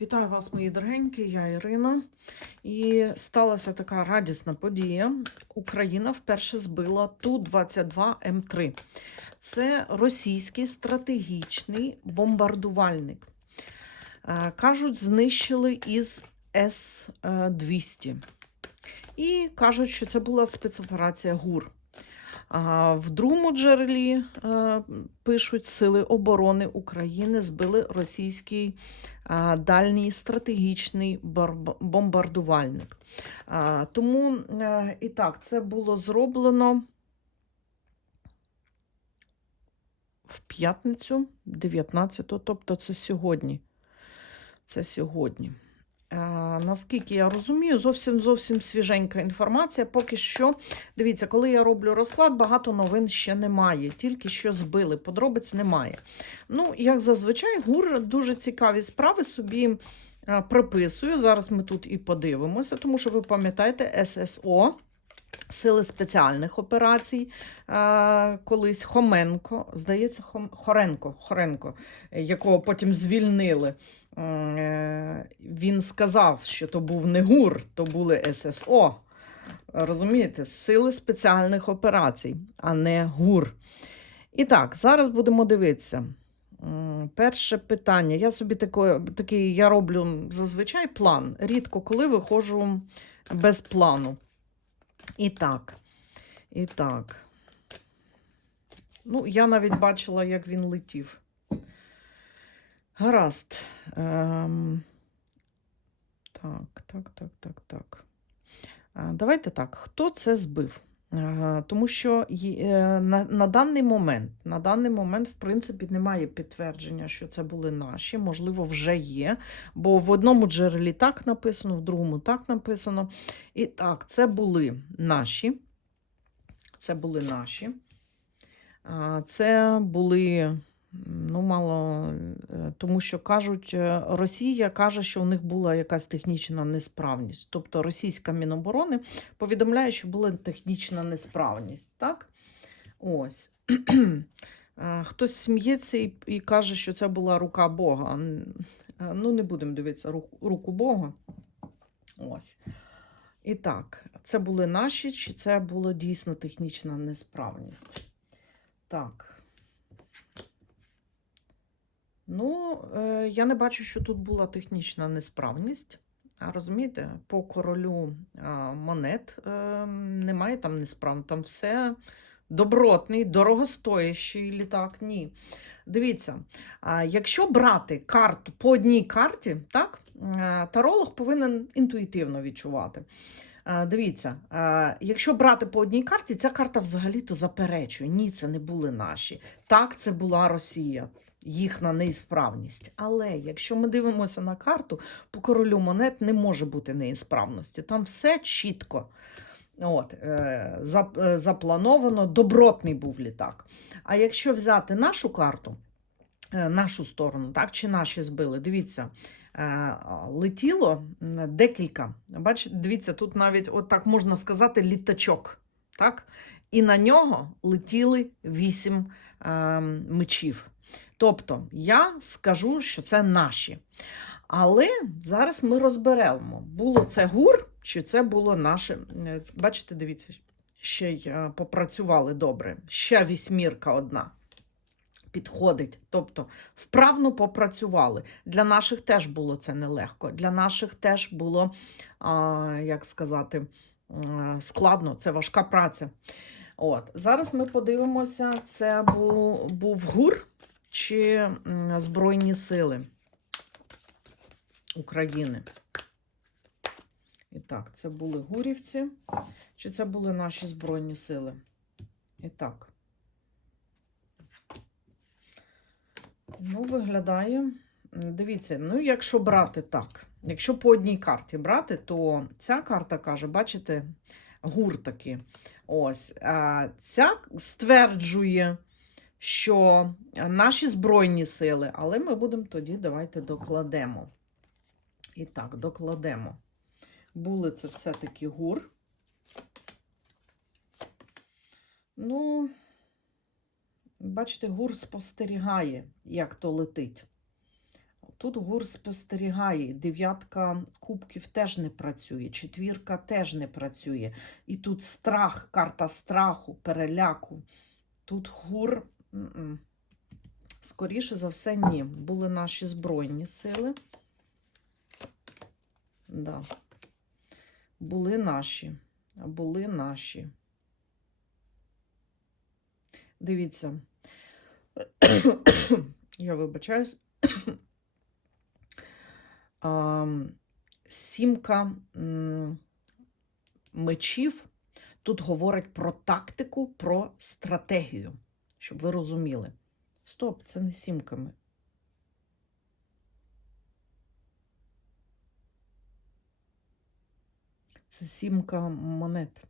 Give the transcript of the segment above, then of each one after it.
Вітаю вас, мої дорогенькі, я Ірина. І сталася така радісна подія. Україна вперше збила Ту-22М3. Це російський стратегічний бомбардувальник. Е, Кажуть, знищили із С-200. І кажуть, що це була спецоперація ГУР. В другому джерелі е, пишуть, Сили оборони України збили російський дальній стратегічний бомбардувальник. Тому е, і так, це було зроблено в п'ятницю, 19-го, тобто це сьогодні. Це сьогодні. А, наскільки я розумію, зовсім зовсім свіженька інформація. Поки що, дивіться, коли я роблю розклад, багато новин ще немає, тільки що збили, подробиць немає. Ну, як зазвичай, ГУР дуже цікаві справи собі а, приписую. Зараз ми тут і подивимося, тому що ви пам'ятаєте, ССО. Сили спеціальних операцій колись Хоменко, здається, Хоренко, Хоренко, е, якого потім звільнили. Е, Він сказав, що то був не ГУР, то були ССО. Розумієте, сили спеціальних операцій, а не ГУР. І так, зараз будемо дивитися. Перше питання. Я собі такий я роблю зазвичай план. Рідко коли виходжу без плану. І так. І так. Ну, я навіть бачила, як він летів. Гаразд. Ем... Так, так, так, так, так. Е, Давайте так. Хто це збив? Е, Тому що е, на, на даний момент, на даний момент, в принципі, немає підтвердження, що це були наші. Можливо, вже є. Бо в одному джерелі так написано, в другому так написано. І так, це були наші. Це були наші. Це були, ну, мало, е, тому що кажуть, е, Росія каже, що у них була якась технічна несправність. Тобто російська Міноборони повідомляє, що була технічна несправність. Так? Ось. Е, Хтось сміється і, і каже, що це була рука Бога. Ну, не будемо дивитися руку Бога. Ось. І так, це були наші, чи це була дійсно технічна несправність? Так. Ну, е, я не бачу, що тут була технічна несправність. А розумієте, по королю монет е, немає там несправності. Там все добротний, дорогостоящий літак. Ні. Дивіться, якщо брати карту по одній карті, так, е, таролог повинен інтуїтивно відчувати. Дивіться, якщо брати по одній карті, ця карта взагалі-то заперечує. Ні, це не були наші. Так, це була Росія, їхня неісправність. Але якщо ми дивимося на карту, по королю монет не може бути неісправності. Там все чітко. От, е, е, заплановано, добротний був літак. А якщо взяти нашу карту, е, нашу сторону, так, чи наші збили, дивіться, е, летіло декілька. Бачите, дивіться, тут навіть, от так можна сказати, літачок. Так? І на нього летіли вісім е, мечів. Тобто я скажу, що це наші. Але зараз ми розберемо, було це гур, чи це було наше. Е, Бачите, дивіться, ще й е, попрацювали добре. Ще вісьмірка одна підходить. Тобто вправно попрацювали. Для наших теж було це нелегко. Для наших теж було, як сказати, складно, це важка праця. От. Зараз ми подивимося, це був, був гур чи Збройні сили України. І так, це були гурівці, чи це були наші Збройні сили? І так. Ну, виглядає. Дивіться, ну, якщо брати так, якщо по одній карті брати, то ця карта каже, бачите, гур таки. Ось. Ця стверджує, що наші Збройні сили, але ми будемо тоді, давайте докладемо. І так, докладемо. Були це все-таки гур. Ну, бачите, гур спостерігає, як то летить. Тут гур спостерігає, дев'ятка кубків теж не працює, четвірка теж не працює. І тут страх, карта страху, переляку. Тут гур. Скоріше за все, ні. Були наші збройні сили. Да. Були наші. Були наші. Дивіться. Я вибачаюсь. Сімка мечів тут говорить про тактику, про стратегію, щоб ви розуміли. Стоп, це не сімками. Це сімка монет.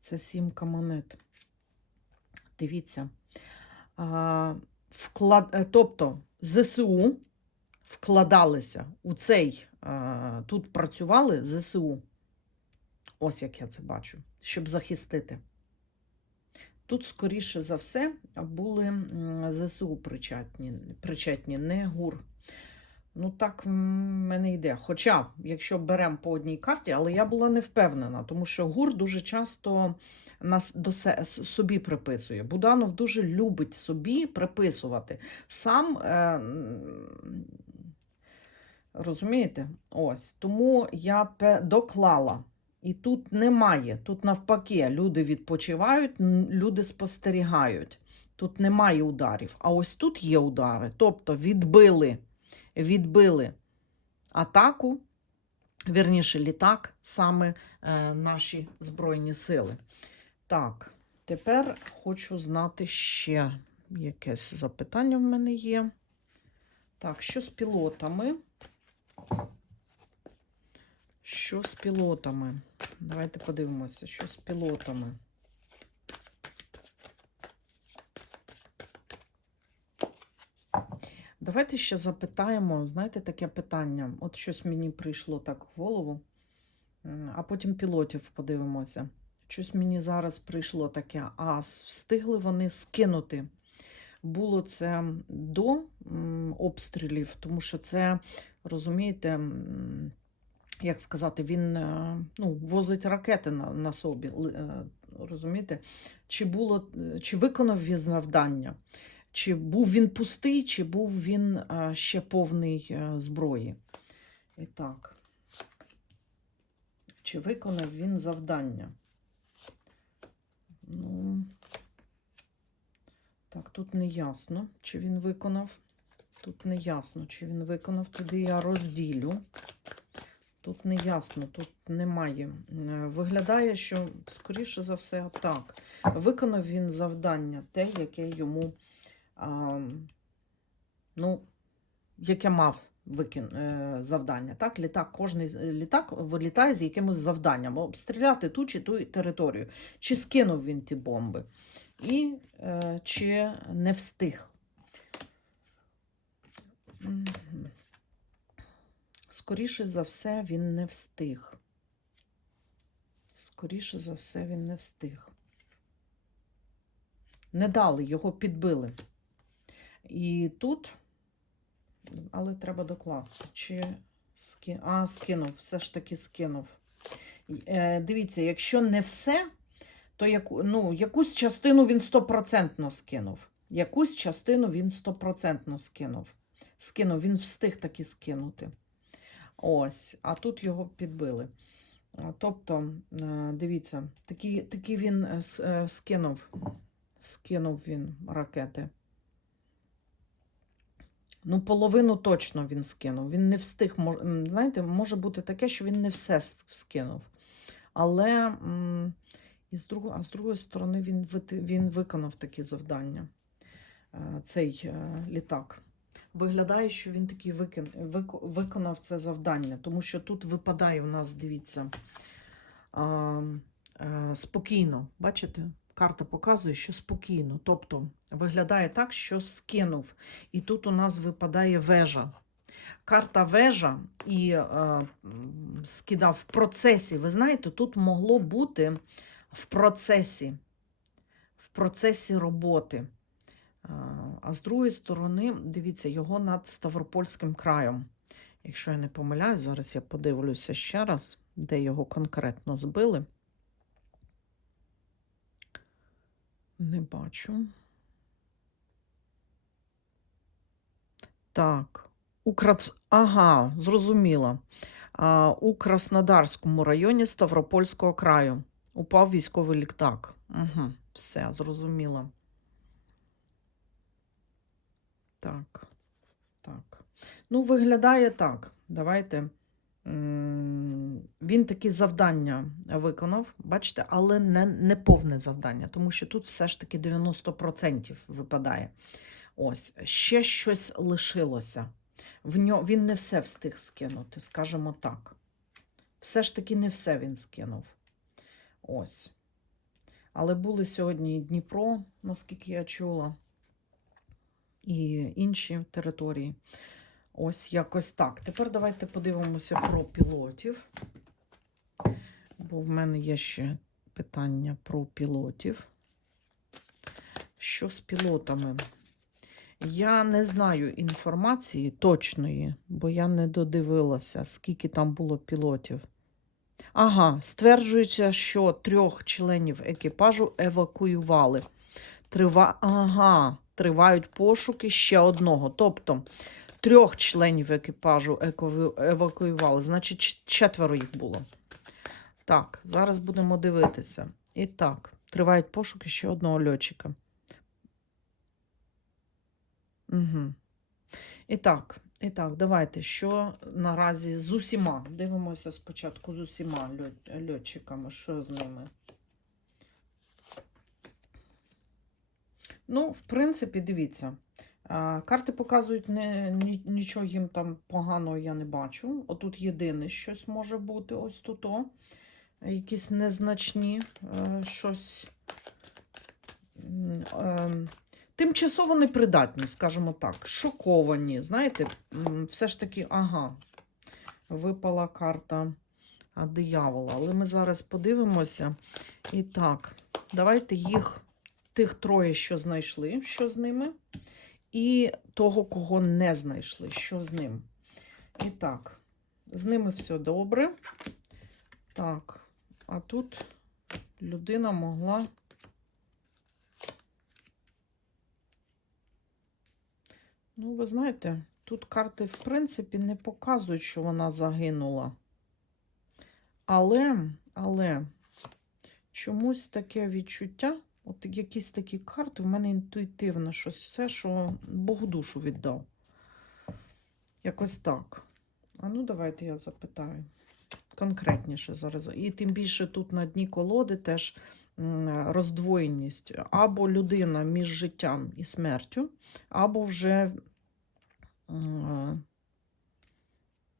Це сімка монет. Дивіться. А, вклад... е, Тобто ЗСУ вкладалися у цей, а, тут працювали ЗСУ. Ось як я це бачу, щоб захистити. Тут, скоріше за все, були ЗСУ причетні, причетні не ГУР. Ну, так в мене йде. Хоча, якщо беремо по одній карті, але я була не впевнена, тому що ГУР дуже часто нас до се- собі приписує. Буданов дуже любить собі приписувати. Сам е, розумієте? Ось тому я доклала. І тут немає. Тут навпаки, люди відпочивають, люди спостерігають. Тут немає ударів. А ось тут є удари. Тобто відбили, відбили атаку, вірніше, літак, саме е, наші Збройні сили. Так, тепер хочу знати ще якесь запитання в мене є. Так, що з пілотами? Що з пілотами? Давайте подивимося, що з пілотами. Давайте ще запитаємо, знаєте, таке питання. От щось мені прийшло так в голову, а потім пілотів подивимося. Щось мені зараз прийшло таке, а встигли вони скинути. Було це до обстрілів, тому що це, розумієте, як сказати, він е, ну, возить ракети на, на собі. е, Розумієте? Чи було, чи виконав він завдання? Чи був він пустий, чи був він е, ще повний зброї? І так. Чи виконав він завдання? Ну, так, тут не ясно, чи він виконав. Тут не ясно, чи він виконав. Тоді я розділю. Тут не ясно, тут немає. Е, Виглядає, що, скоріше за все, так. Виконав він завдання, те, яке йому, а, ну, яке мав викин, е, завдання. Так? Літак, кожний літак вилітає з якимось завданням. Обстріляти ту чи ту територію. Чи скинув він ті бомби, і е, чи не встиг. Скоріше за все, він не встиг. Скоріше за все, він не встиг. Не дали, його підбили. І тут, але треба докласти. Чи ски... А, скинув, все ж таки скинув. Е, дивіться, якщо не все, то яку, ну, якусь частину він стопроцентно скинув. Якусь частину він стопроцентно скинув. Скинув, він встиг таки скинути. Ось, а тут його підбили. Тобто, е, дивіться, такі, такі він е, е, скинув, скинув він ракети. Ну, половину точно він скинув. Він не встиг. Знаєте, може бути таке, що він не все скинув. Але і з другої, а з другої сторони він, він виконав такі завдання, цей літак. Виглядає, що він таки викин, вик- виконав це завдання, тому що тут випадає у нас, дивіться, а, е, спокійно. Бачите? Карта показує, що спокійно. Тобто виглядає так, що скинув. І тут у нас випадає вежа. Карта вежа і е, скидав в процесі. Ви знаєте, тут могло бути в процесі, в процесі роботи. А, з другої сторони, дивіться, його над Ставропольським краєм. Якщо я не помиляюсь, зараз я подивлюся ще раз, де його конкретно збили. Не бачу. Так, у Крац... Ага, зрозуміла. А, у Краснодарському районі Ставропольського краю упав військовий літак. Угу, все, зрозуміла. Так, так. Ну, виглядає так. Давайте. Він такі завдання виконав, бачите, але не, не повне завдання, тому що тут все ж таки 90% випадає. Ось, ще щось лишилося. В ньо, він не все встиг скинути, скажімо так. Все ж таки не все він скинув. Ось. Але були сьогодні і Дніпро, наскільки я чула, і інші території. Ось якось так. Тепер давайте подивимося про пілотів. Бо в мене є ще питання про пілотів. Що з пілотами? Я не знаю інформації точної, бо я не додивилася, скільки там було пілотів. Ага, стверджується, що трьох членів екіпажу евакуювали. Трива... Ага, тривають пошуки ще одного. Тобто трьох членів екіпажу евакуювали, значить, четверо їх було. Так, зараз будемо дивитися. І так, тривають пошуки ще одного льотчика. Угу. І так, і так, давайте, що наразі з усіма. Дивимося спочатку з усіма льотчиками, що з ними. Ну, в принципі, дивіться. Карти показують не, ні- нічого їм там поганого я не бачу. Отут єдине щось може бути, ось тут. О. Якісь незначні е, щось. ем, Тимчасово непридатні, скажімо так, шоковані. Знаєте, все ж таки, ага, випала карта диявола. Але ми зараз подивимося. І так, давайте їх, тих троє, що знайшли, що з ними, і того, кого не знайшли, що з ним. І так, з ними все добре. Так, а тут людина могла. Ну, ви знаєте, тут карти, в принципі, не показують, що вона загинула. Але, але чомусь таке відчуття, от якісь такі карти, в мене інтуїтивно щось все, що Богу душу віддав. Якось так. А ну, давайте я запитаю. Конкретніше зараз. І тим більше тут на дні колоди теж роздвоєність. Або людина між життям і смертю, або вже,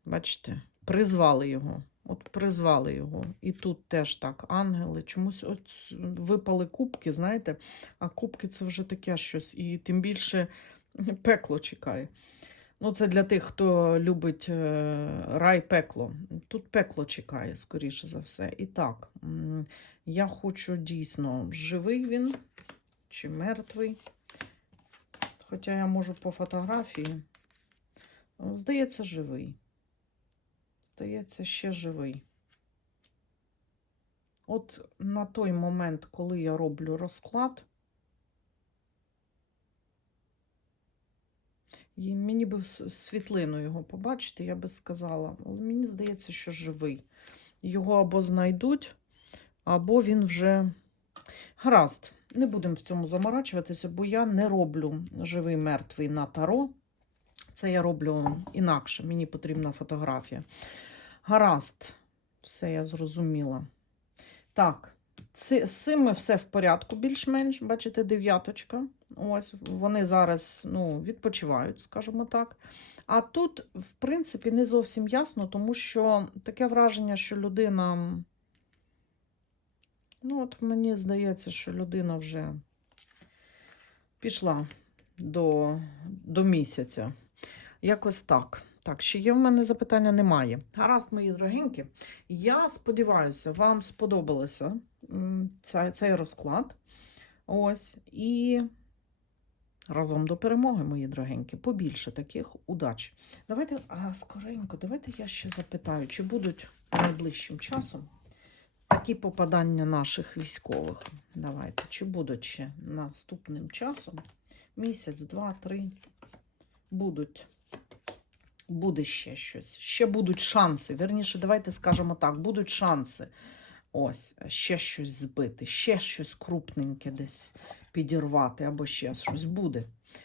бачите, призвали його. От призвали його. І тут теж так, ангели. Чомусь от випали кубки, знаєте, а кубки це вже таке щось. І тим більше пекло чекає. Ну, це для тих, хто любить е, рай пекло. Тут пекло чекає, скоріше за все. І так, я хочу дійсно, живий він чи мертвий. Хоча я можу по фотографії. Здається, живий. Здається, ще живий. От на той момент, коли я роблю розклад, і мені би світлину його побачити, я би сказала, але мені здається, що живий. Його або знайдуть, або він вже гаразд. Не будемо в цьому заморачуватися, бо я не роблю живий мертвий на таро. Це я роблю інакше. Мені потрібна фотографія. Гаразд, все я зрозуміла. Так, з цими все в порядку, більш-менш. Бачите, дев'яточка. Ось вони зараз ну, відпочивають, скажімо так. А тут, в принципі, не зовсім ясно, тому що таке враження, що людина. Ну, от мені здається, що людина вже пішла до, до місяця. Якось так. Так, ще є в мене запитання? Немає. Гаразд, мої дорогенькі. Я сподіваюся, вам сподобалося ця, цей розклад. Ось. І Разом до перемоги, мої дорогенькі. Побільше таких удач. Давайте, а скоренько, давайте я ще запитаю, чи будуть найближчим часом такі попадання наших військових. Давайте, чи будуть ще наступним часом? Місяць, два, три. Будуть. Буде ще щось. Ще будуть шанси. Вірніше, давайте скажемо так: будуть шанси. Ось, ще щось збити, ще щось крупненьке десь підірвати, або ще щось буде.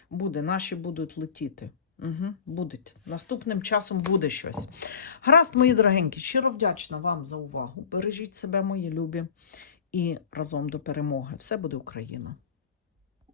Буде, наші будуть летіти. Угу, будуть. Наступним часом буде щось. Гаразд, мої дорогенькі, щиро вдячна вам за увагу. Бережіть себе, мої любі, і разом до перемоги. Все буде Україна!